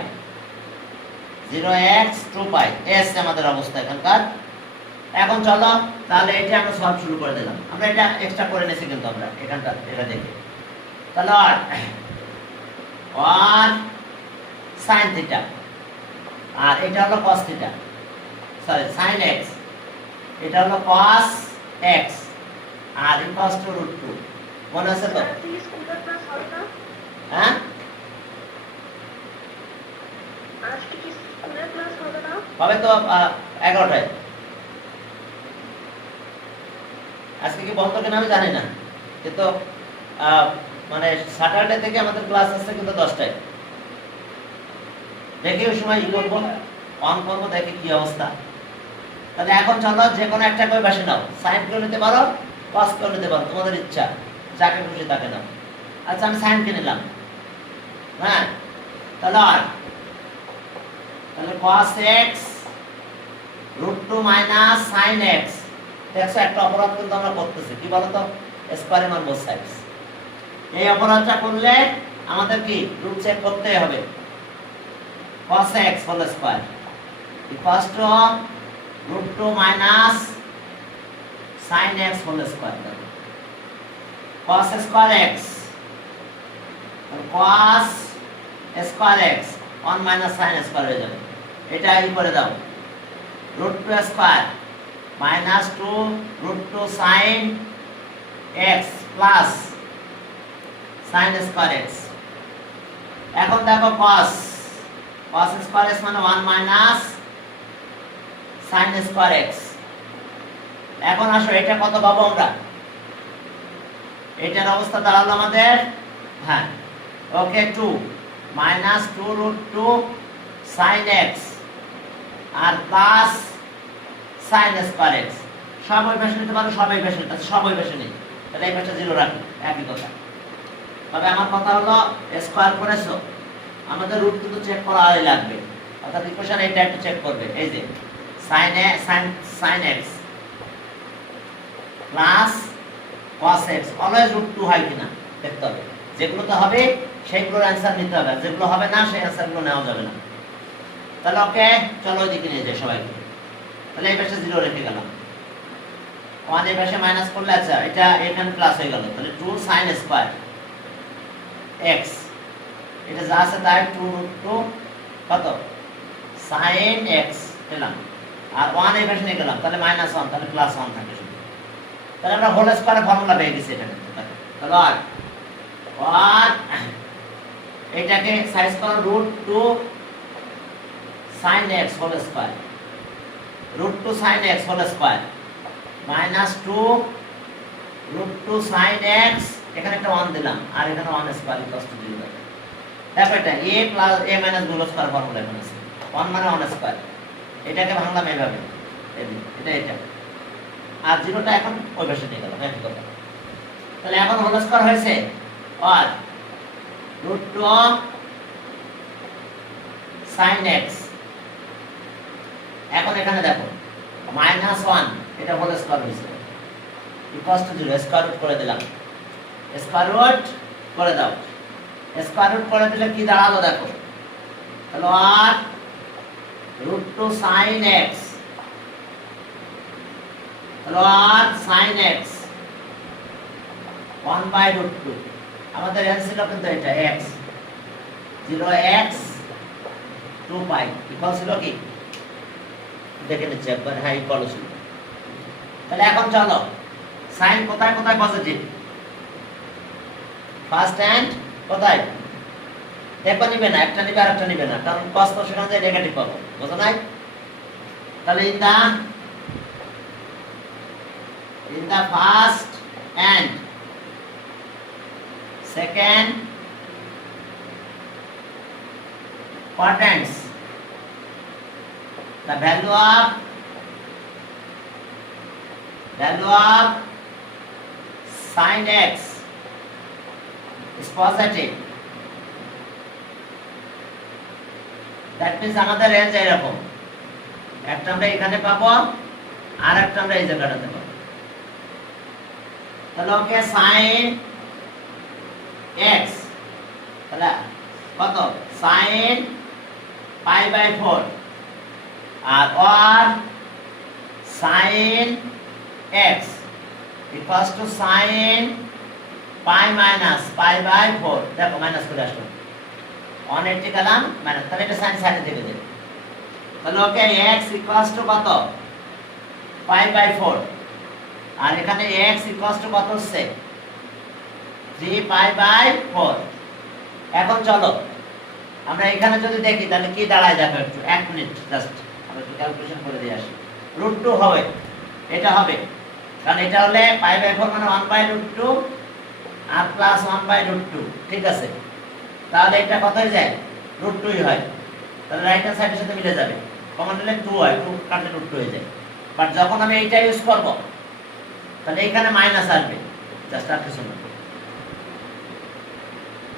0x 2 pi s আমাদের অবস্থা এখানকার। এখন চলো তাহলে এটা আমরা সলভ শুরু করে দিলাম। আমরা এটা এক্সট্রা করে নিয়েছি কিন্তু আমরা এখানটা এটা দেখে। তাহলে আর sin থিটা আর এটা হলো cos theta, sorry sin x, এটা হলো cos x আর ইকুয়ালস টু √2। মনে আছে তো? হ্যাঁ হবে তো 11টায়। আজকে কি বন্ধ কিনা আমি জানি না, কিন্তু মানে স্যাটারডে থেকে আমাদের ক্লাস আছে কিন্তু 10টায়। দেখি ওই সময় করবো, অন করবো, দেখি কি অবস্থা। তাহলে এখন চলো যে কোনো একটা করে বসে নাও, সাইন করে নিতে পারো, কস করে নিতে পারো, তোমাদের ইচ্ছা, যাকে খুশি তাকে নাও। আচ্ছা আমি সাইন কে নিলাম, হ্যাঁ তাহলে cos x √2 minus sin x। দেখছো একটা অপরাধ কিন্তু আমরা করতেছি, কি বলতো, স্কয়ার মান বোথ সাইডস। এই অপরাধটা করলে আমাদের কি রুট চেক করতে হবে। cos x whole square equals to √2 minus sin x whole square. cos square x cos square x 1 minus sin square হয়ে যাবে। এটা ই করে দাও, √2 square minus 2 √2 sin x plus sin square x। এখন দেখো cos স্কয়ার x মানে 1 minus sin square x। এখন আসো এটা কত পাবো আমরা, এটার অবস্থা দাঁড়ালো আমাদের, হ্যাঁ ওকে 2 মাইনাস 2 √2 sin x আর প্লাস sin স্কয়ার x। সব ওই পাশে নিতে পারো, সব এই পাশে নিতে, সব ওই পাশে নেই, তাহলে এই পাশে 0 রাখি, একই কথা। তবে আমার কথা হলো স্কয়ার করেছো, আমাদের রুট কিন্তু চেক করা লাগবে, অর্থাৎ ইকুয়েশন এইটা একটু চেক করবে। এই যে sin x plus cos x always √2 হয় কিনা দেখতে হবে। যেগুলোতে হবে সেইগুলোর অ্যানসার নিতে হবে, যেগুলো হবে না সেই অ্যানসারগুলো নেওয়া যাবে না। তাহলে ওকে চলো ওইদিকে নিয়ে যাই সবাইকে। তাহলে এই পাশে 0 রেখে গেলাম, 1 এই পাশে মাইনাস করলে, আচ্ছা এটা এখানে প্লাস হয়ে গেল, তাহলে 2 sin স্কয়ার x, এটা যা আছে তাই 2 √2 কত sin x পেলাম, আর 1 এই পাশে নিয়ে গেলাম, তাহলে -1, তাহলে +1 থাকে শুধু। তাহলে আমরা হোল স্কয়ারের ফর্মুলা পেয়ে গেছি এখানে। তাহলে আর এটাকে সাইজ করো √2 sin x whole square, √2 sin x whole square minus 2 √2 sin x, এখানে একটা 1 দিলাম আর এখানে 1 স্কয়ার ইকুয়ালস টু 0। দেখো এটা a plus a minus b whole square formula এখানে আছে, 1 মানে 1 স্কয়ার। এটাকে ভাঙলাম এইভাবে, এটা আর 0টা এখন ওই পাশে নিয়ে গেলাম, একই কথা। তাহলে এখন হোল স্কয়ার হয়েছে আর √2 sin x। এখন এখানে দেখো -1, এটা হোল স্কয়ার হয়েছে, ইকুয়ালস টু 0, স্কয়ার রুট করে দিলাম, স্কয়ার রুট করে দাও। স্কয়ার রুট করে দিলে কি দাঁড়ালো দেখো, তাহলে আর √2 sin x, তাহলে আর sin x 1/√2। আমাদের অ্যানসার কিন্তু এটা x 0x 2 pi ইকুয়াল ছিল কি দেখে নিচ্ছি একবার, হ্যাঁ ইকুয়াল ছিল। তাহলে এখন চলো সাইন কোথায় কোথায় পজিটিভ, ফার্স্ট হ্যান্ড কোথায় দেখবা, নিবে না, একটা নিবে আর একটা নিবে না, কারণ cos তো সেখানে যায় নেগেটিভ পাবো, বুঝো নাই? তাহলে in the first and second quadrants the value of sin x is positive, that means আমাদের রেঞ্জ এরকম, একটা আমরা এখানে পাবো আর একটা আমরা এই জায়গাটাতে পাবো। তাহলে ওকে sin x তাহলে কত sin π/4 R sin x equals to sin π minus π/4, দেখো মাইনাস করে আসলো 180 গেলাম মাইনাস, তাহলে এটা sin সাইডে থেকে যাবে। তাহলে ওকে x equals to কত π/4 আর এখানে x equals to কত হচ্ছে 3π/4। এখন চলো আমরা এখানে যদি দেখি তাহলে কি দাঁড়ায় দেখো একটু 1 মিনিট জাস্ট আমরা একটু ক্যালকুলেশন করে দিয়ে আসি। √2 হবে, এটা হবে কারণ এটা হলে π/4 মানে 1/√2 আর প্লাস 1/√2, ঠিক আছে। তাহলে এটা কত হয়ে যায় √2 হয়, তাহলে রাইট হ্যান্ড সাইডের সাথে মিলে যাবে, কমন নিলে 2 হয়, 2 কাটলে √2 হয়ে যায়। বাট যখন আমি এইটা ইউজ করব তাহলে এখানে মাইনাস আসবে, জাস্ট আর কিছু না,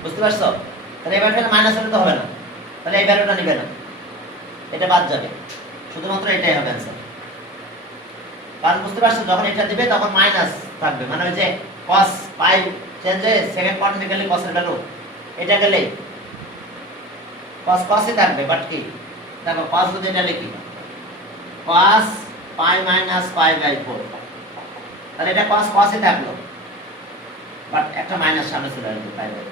বুঝতে পারছো? তাহলে এবার এখানে মাইনাস হলে তো হবে না, তাহলে এই ভ্যালুটা নিবে না, এটা বাদ যাবে, শুধুমাত্র এটাই হবে অ্যানসার। কারণ বুঝতে পারছো যখন এটা দিবে তখন মাইনাস থাকবে, মানে ওই যে cos π চেঞ্জ হয়ে সেকেন্ড কোয়ার্টারে গেলে cos এর ভ্যালু এটা গেলে cos ই থাকবে, বাট কি দেখো cos যদি এটা লিখি cos π minus π/4, তাহলে এটা cos ই থাকলো, বাট একটা মাইনাস সামনে চলে আসবে π/4,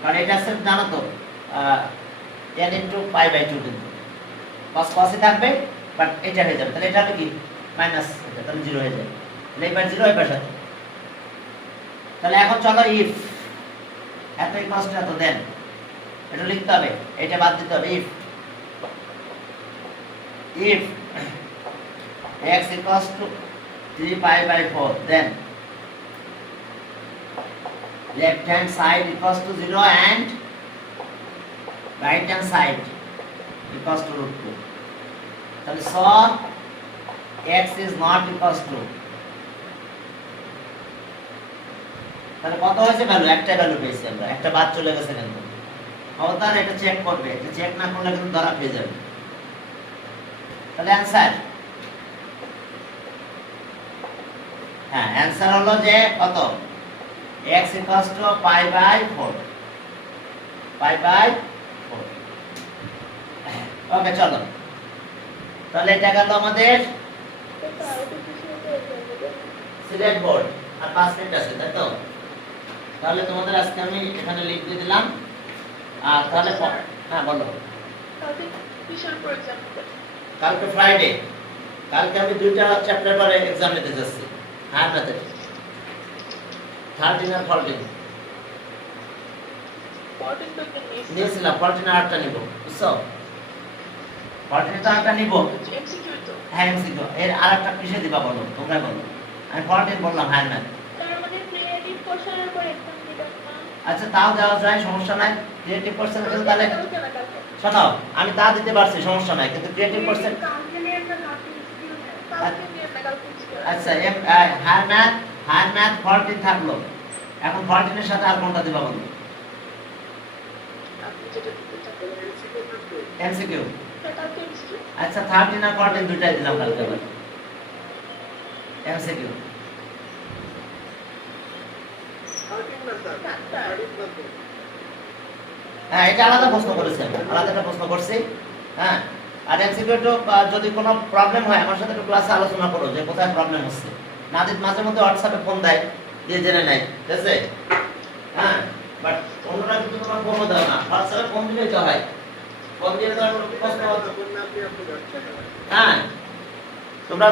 কারণ এটা সেট জানো তো n into π/2 কিন্তু cos ই থাকবে, বাট এটা হয়ে যাবে, তাহলে এটা হবে কি মাইনাস, তাহলে 0 হয়ে যাবে, তাহলে এবার 0 এবার সাথে। তাহলে এখন চলো ইফ এত ইকুয়ালস টু এত দেন এটা লিখতে হবে, এটা বাদ দিতে হবে। if x equals to 3π/4 then left hand side equals to 0 and right hand side equals to √2, তাহলে so x is not equals to, তাহলে কত হয়েছে ভ্যালু, একটা ভ্যালু পেয়েছি আমরা, একটা বাদ চলে গেছে কিন্তু খবরদার এটা চেক করবে, এটা চেক না করলে কিন্তু ধরা পেয়ে যাবে। তাহলে অ্যানসার, হ্যাঁ অ্যানসার হলো যে কত x equals to π/4, π/4। ওকে চলো, তাহলে এটা গেল আমাদের সিলেট বোর্ড, আর 5 মিনিট আছে তাই তো। তাহলে তোমাদের আজকে আমি এখানে লিখ দিয়ে দিলাম, আর তাহলে হ্যাঁ বলো। কালকে ফ্রাইডে, কালকে আমি 2টা চ্যাপ্টার পরে এক্সাম নিতে যাচ্ছি, হায়ার মেথড 13 আর 14 নিয়েছিলাম, 14 আর 8টা নিব, বুঝছো? 14 টা আরেকটা নিব, হ্যাঁ এমসিকিউ, এর আরেকটা কিসে দিবা বলো, তোমরা বলো, আমি 14 বললাম হায়ার ম্যাথ। আচ্ছা তাও দেওয়া যায়, সমস্যা নাই, ক্রিয়েটিভ পারসন তাহলে শোনো আমি তা দিতে পারছি, সমস্যা নাই, কিন্তু ক্রিয়েটিভ পারসন আচ্ছা হায়ার ম্যাথ 14 থাকলো, এখন 14 এর সাথে আর কোনটা দিবা বলো? এমসিকিউ। আচ্ছা 13 আর 14 দুটাই দিলাম কালকে আবার এমসিকিউ। হ্যাঁ এটা আলাদা প্রশ্ন করেছি, আলাদা একটা প্রশ্ন করছি, হ্যাঁ। আর এমসিকিউ তো যদি কোনো প্রবলেম হয় আমার সাথে একটু ক্লাসে আলোচনা করো যে কোথায় প্রবলেম হচ্ছে, নাদিদ মাঝে মধ্যে হোয়াটসঅ্যাপে ফোন দেয় দিয়ে জেনে নাই, ঠিক আছে, হ্যাঁ। বাট অন্যরা কিন্তু তোমার ফোনও দাও না, হোয়াটসঅ্যাপে ফোন দিলেই তো হয়, ফোন দিলে তো আর কোনো প্রশ্ন, হ্যাঁ তোমরা